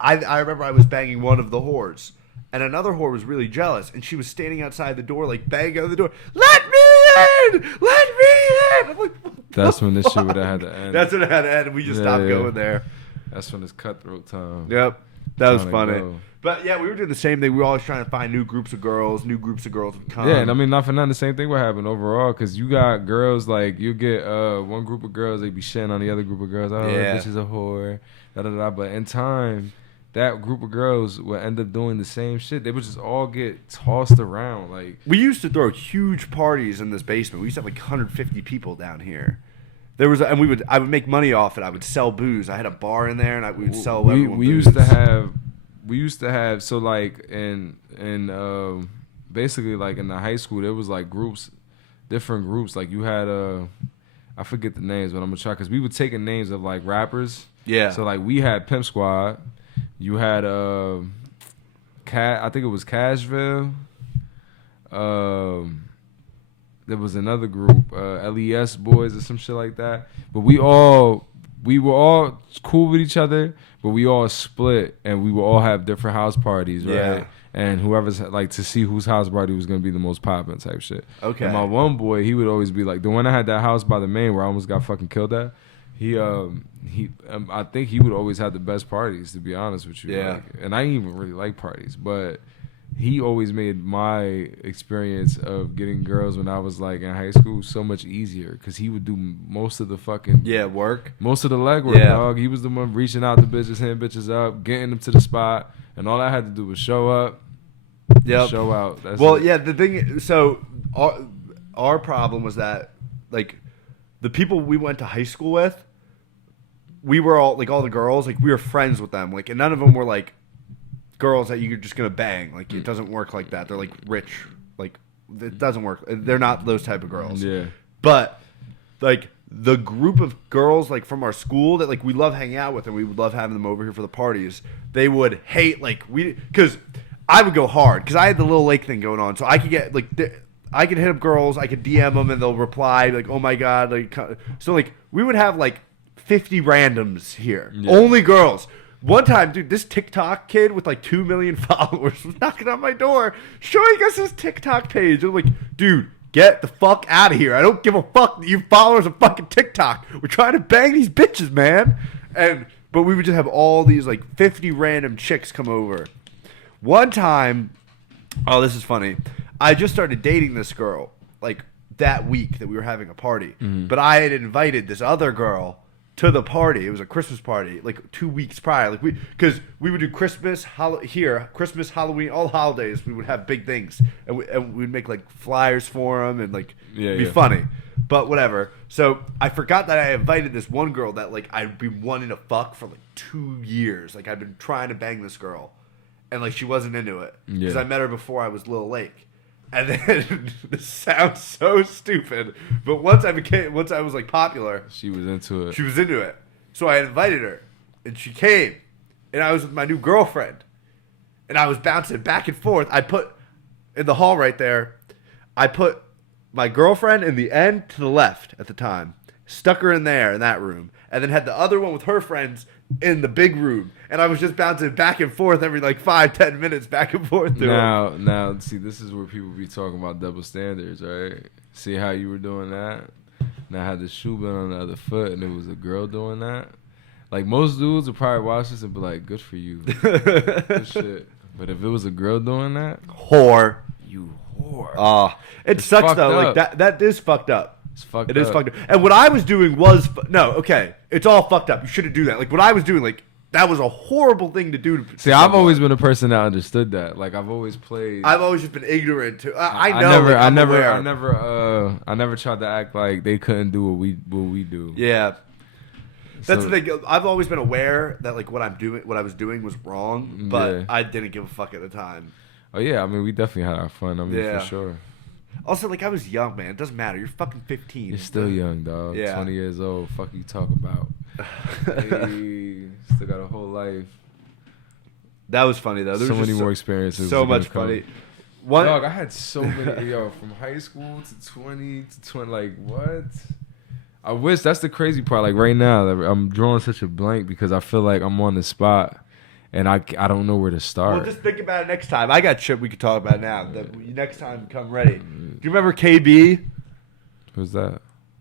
I remember I was banging one of the whores, and another whore was really jealous, and she was standing outside the door, like banging on the door, "Let me in! Let me in!" I'm like, That's when this shit would have had to end. That's when it had to end, and we just stopped going there. That's when it's cutthroat time. Yep. That was Trying to funny. go. But yeah, we were doing the same thing. We were always trying to find new groups of girls would come. Yeah, and I mean, not for nothing, the same thing would happen overall, because you got girls, like, you get one group of girls, they be shitting on the other group of girls. Oh, Yeah. bitch is a whore, da-da-da. But in time, that group of girls would end up doing the same shit. They would just all get tossed around. Like, we used to throw huge parties in this basement. We used to have like 150 people down here. There was, and I would make money off it. I would sell booze. I had a bar in there, and we would sell everyone we booze. used to have so like in basically like in the high school there was like different groups, like you had I forget the names, but I'm gonna try, because we would take the names of like rappers. Yeah. So like we had Pimp Squad, you had I think it was Cashville. There was another group, LES Boys or some shit like that. But we were all cool with each other, but we all split, and we would all have different house parties, right? Yeah. And whoever's like to see whose house party was gonna be the most poppin' type shit. Okay. And my one boy, he would always be like, the one I had that house by the main where I almost got fucking killed at. I think he would always have the best parties, to be honest with you. Yeah. Like, and I didn't even really like parties, but he always made my experience of getting girls when I was like in high school so much easier, because he would do most of the fucking work, most of the legwork, dog. He was the one reaching out to bitches, hitting bitches up, getting them to the spot, and all I had to do was show up, show out. That's it. Yeah, the thing. So our problem was that like the people we went to high school with, we were all like all the girls, like we were friends with them, like, and none of them were like girls that you're just gonna bang. Like it doesn't work like that. They're like rich. Like it doesn't work. They're not those type of girls. Yeah. But like the group of girls like from our school that like we love hanging out with, and we would love having them over here for the parties, they would hate because I would go hard because I had the Little Lake thing going on, so I could get like I could hit up girls, I could DM them, and they'll reply like, "Oh my god!" Like so, like we would have like 50 randoms here, only girls. One time, dude, this TikTok kid with like 2 million followers was knocking on my door, showing us his TikTok page. I'm like, dude, get the fuck out of here. I don't give a fuck that you followers of fucking TikTok. We're trying to bang these bitches, man. But we would just have all these like 50 random chicks come over. One time, oh, this is funny. I just started dating this girl like that week that we were having a party. But I had invited this other girl to the party. It was a Christmas party, like 2 weeks prior. Like because we would do Christmas, Christmas, Halloween, all holidays. We would have big things, and we'd make like flyers for them, and like be funny. But whatever. So I forgot that I invited this one girl that like I'd been wanting to fuck for like 2 years. Like I'd been trying to bang this girl, and like she wasn't into it because I met her before I was Little Lake. And then this sounds so stupid, but once I was like popular, she was into it. She was into it. So I invited her, and she came, and I was with my new girlfriend, and I was bouncing back and forth. I put in the hall right there. I put my girlfriend in the end to the left at the time, stuck her in there in that room, and then had the other one with her friends in the big room, and I was just bouncing back and forth every like 5-10 minutes back and forth. Now, see, this is where people be talking about double standards, right? See how you were doing that? Now I had the shoe been on the other foot, and it was a girl doing that. Like most dudes would probably watch this and be like, "Good for you, good shit." But if it was a girl doing that, whore, you whore. It sucks though. Up. Like that is fucked up. It's fucked It up. is fucked up. And what I was doing was it's all fucked up. You shouldn't do that. Like what I was doing, like that was a horrible thing to do. See, I've always been a person that understood that. Like I've always played. I've always just been ignorant to. I know. I never tried to act like they couldn't do what we do. Yeah. That's the thing. I've always been aware that like what I was doing was wrong, but I didn't give a fuck at the time. Oh yeah, I mean we definitely had our fun. I mean for sure. Also, like I was young, man. It doesn't matter. You're fucking 15. You're still young, dog. Yeah. 20 years old. Fuck you talk about. Hey, still got a whole life. That was funny though. There so was many more experiences. So much funny. Dog, I had so many. From high school to 20 to 20. Like what? I wish that's the crazy part. Like right now, I'm drawing such a blank because I feel like I'm on the spot. And I don't know where to start. Well, just think about it next time. I got shit we could talk about now. Next time, come ready. Do you remember KB? Who's that?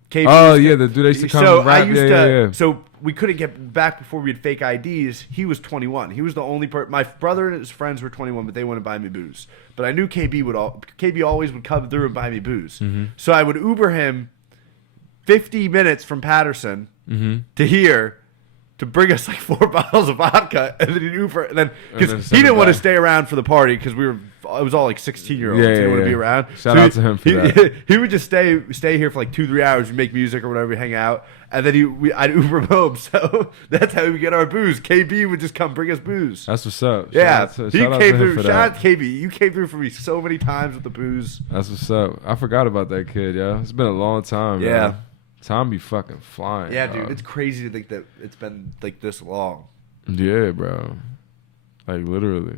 KB Oh used yeah, the dude they used to come so and rap. I used Yeah. So we couldn't get back before we had fake IDs. He was 21. He was the only my brother and his friends were 21, but they wouldn't buy me booze. But I knew KB always would come through and buy me booze. So I would Uber him 50 minutes from Patterson to here to bring us like 4 bottles of vodka, and then he'd Uber, and then because he didn't want to stay around for the party because it was all like 16-year-olds. He didn't want to be around. Shout out to him for that. He would just stay here for like 2-3 hours. We make music or whatever, we hang out, and then I'd Uber him home. So that's how we get our booze. KB would just come bring us booze. That's what's up. Yeah, Shout he out came to him through. for Shout that. out to KB. You came through for me so many times with the booze. That's what's up. I forgot about that kid, yeah. It's been a long time, Yeah. man. Time be fucking flying. Yeah, dog. dude, it's crazy to think that it's been like this long. Yeah, bro. Like literally.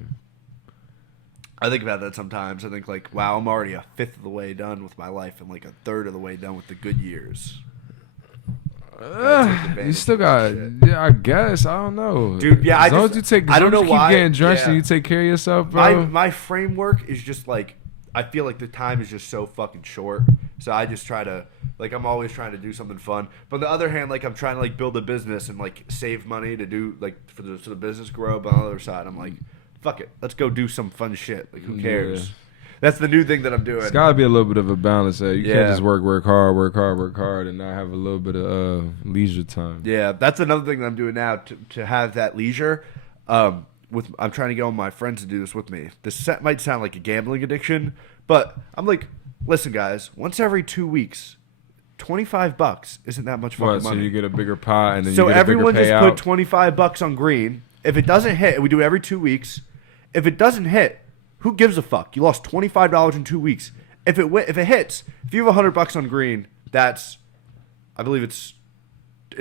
I think about that sometimes. I think like, wow, I'm already a fifth of the way done with my life and like a third of the way done with the good years. You still got, yeah, I guess. I don't know, Dude. Yeah, as long as you take, I don't know keep why. getting drenched Yeah. and you take care of yourself, bro. My framework is just like, I feel like the time is just so fucking short. So I just try to like, I'm always trying to do something fun. But on the other hand, like I'm trying to like build a business and like save money to do like for the business grow. But on the other side, I'm like, fuck it, let's go do some fun shit. Like who cares? Yeah. That's the new thing that I'm doing. It's gotta be a little bit of a balance. You Yeah. can't just work hard, and not have a little bit of leisure time. Yeah, that's another thing that I'm doing now to have that leisure. I'm trying to get all my friends to do this with me. Might sound like a gambling addiction, but I'm like, listen, guys, once every 2 weeks, $25 isn't that much fucking So money. you get a bigger pie, and then So you get everyone a bigger just payout. put $25 on green. If it doesn't hit, and we do it every 2 weeks. If it doesn't hit, who gives a fuck? You lost $25 in 2 weeks. If it hits, if you have $100 on green, that's, I believe it's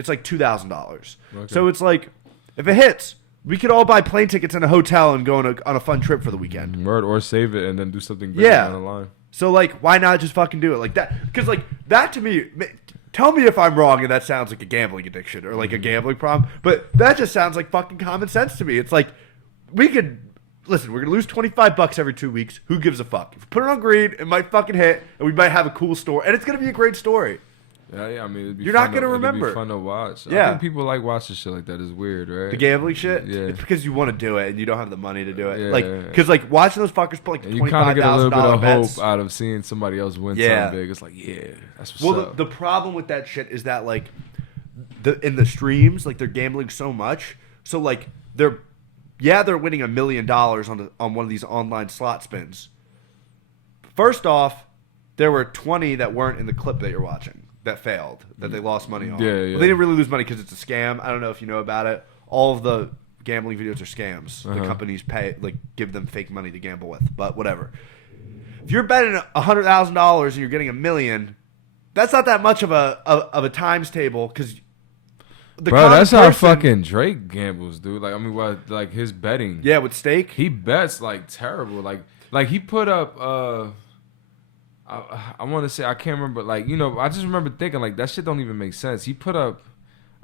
like $2,000. Okay. So it's like, if it hits, we could all buy plane tickets in a hotel and go on a fun trip for the weekend. Word, or save it and then do something bigger down the line. So like, why not just fucking do it like that? Because like that to me, tell me if I'm wrong and that sounds like a gambling addiction or like a gambling problem, but that just sounds like fucking common sense to me. It's like we could listen. We're gonna lose $25 every 2 weeks. Who gives a fuck? If we put it on green, it might fucking hit, and we might have a cool story, and it's gonna be a great story. Yeah. I mean, it'd be You're fun not gonna remember. It'd be fun to watch. I Yeah. think people like watching shit like that. Is weird, right? The gambling shit. Yeah. It's because you want to do it and you don't have the money to do it. Yeah. Like, because like watching those fuckers put like And you kind of get a little bit $25,000 of bets. hope out of seeing somebody else win something big. It's like, yeah, that's what's Well, up. the problem with that shit is that like in the streams, like they're gambling so much, so like they're winning $1 million on one of these online slot spins. First off, there were 20 that weren't in the clip that you're watching that failed, that they lost money on. Yeah, Well, yeah. they didn't really lose money because it's a scam. I don't know if you know about it. All of the gambling videos are scams. The companies give them fake money to gamble with, but whatever. If you're betting $100,000 and you're getting $1 million, that's not that much of a times table because Bro, that's how fucking Drake gambles, dude. Like, I mean, what, like his betting? Yeah, with stake, he bets like terrible. Like he put up. I want to say I can't remember. Like, you know, I just remember thinking like that shit don't even make sense. He put up,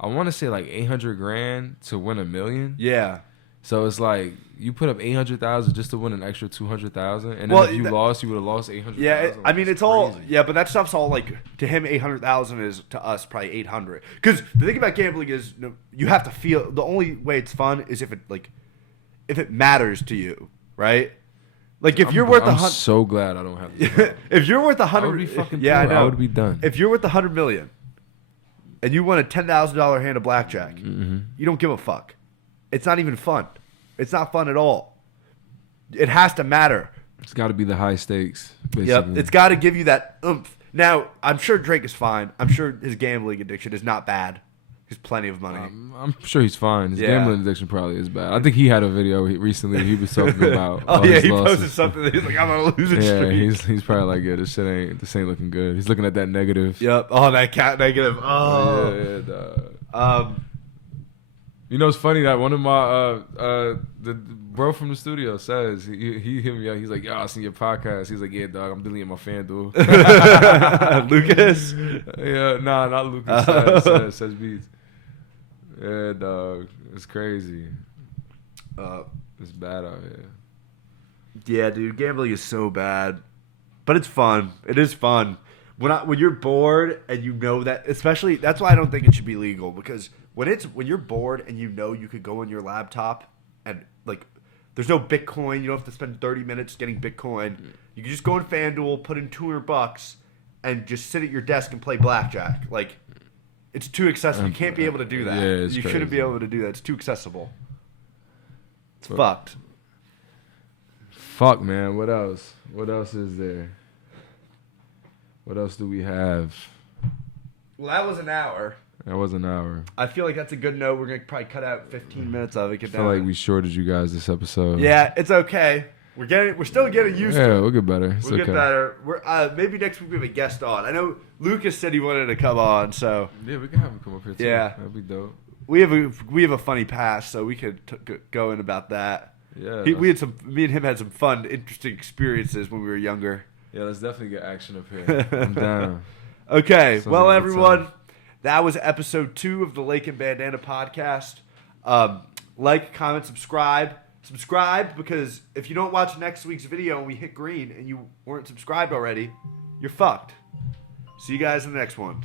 I want to say like 800 grand to win $1 million. Yeah. So it's like you put up 800,000 just to win an extra 200,000, and then Well, if you lost, you would have lost 800,000. Yeah, I mean it's all but that stuff's all like to him 800,000 is to us probably 800. Because the thing about gambling is you have to feel the only way it's fun is if it matters to you, right? Like if you're worth I'm 100, so glad I don't have to. if you're worth 100, I would be fucking yeah, I poor. know. I would be done. If you're worth 100 million, and you won a $10,000 hand of blackjack, you don't give a fuck. It's not even fun. It's not fun at all. It has to matter. It's got to be the high stakes. Basically. Yep, it's got to give you that oomph. Now, I'm sure Drake is fine. I'm sure his gambling addiction is not bad. He's plenty of money. I'm sure he's fine. His Yeah. gambling addiction probably is bad. I think he had a video recently he was talking about. Oh all yeah, his he losses. posted something. That he's like, I'm on a losing Yeah, streak. he's probably like, yeah, this ain't looking good. He's looking at that negative. Yep. Oh, that cat negative. Oh. Yeah, dog. You know, it's funny that one of my the bro from the studio says he hit me up. He's like, "Yo, I seen your podcast." He's like, "Yeah, dog, I'm deleting my FanDuel." Lucas? Yeah, nah, not Lucas. Says Beats. Yeah, dog, it's crazy. It's bad out here. Yeah, dude, gambling is so bad, but it's fun. It is fun. when you're bored and you know that, especially that's why I don't think it should be legal, because when you're bored and you know you could go on your laptop and like there's no Bitcoin, you don't have to spend 30 minutes getting Bitcoin. You can just go on FanDuel, put in $200 and just sit at your desk and play blackjack. Like it's too accessible. You can't be able to do that. Yeah, it's you crazy. shouldn't be able to do that. It's too accessible. It's fucked. Fuck, man. What else? What else is there? What else do we have? Well, that was an hour. That was an hour. I feel like that's a good note. We're going to probably cut out 15 minutes of it. I feel like we shorted you guys this episode. Yeah, it's okay. We're still getting used to it. Yeah, we'll get better. It's We'll okay. get better. Maybe next week we have a guest on. I know Lucas said he wanted to come on, so Yeah, we can have him come up here too. Yeah. That'd be dope. we have a funny past, so we could go in about that. Yeah. Me and him had some fun, interesting experiences when we were younger. Yeah, let's definitely get action up here. I'm down. Okay, Sounds well, like a good everyone, time. that was episode 2 of the Lake and Bandana podcast. Like, comment, subscribe. Subscribe, because if you don't watch next week's video and we hit green and you weren't subscribed already, you're fucked. See you guys in the next one.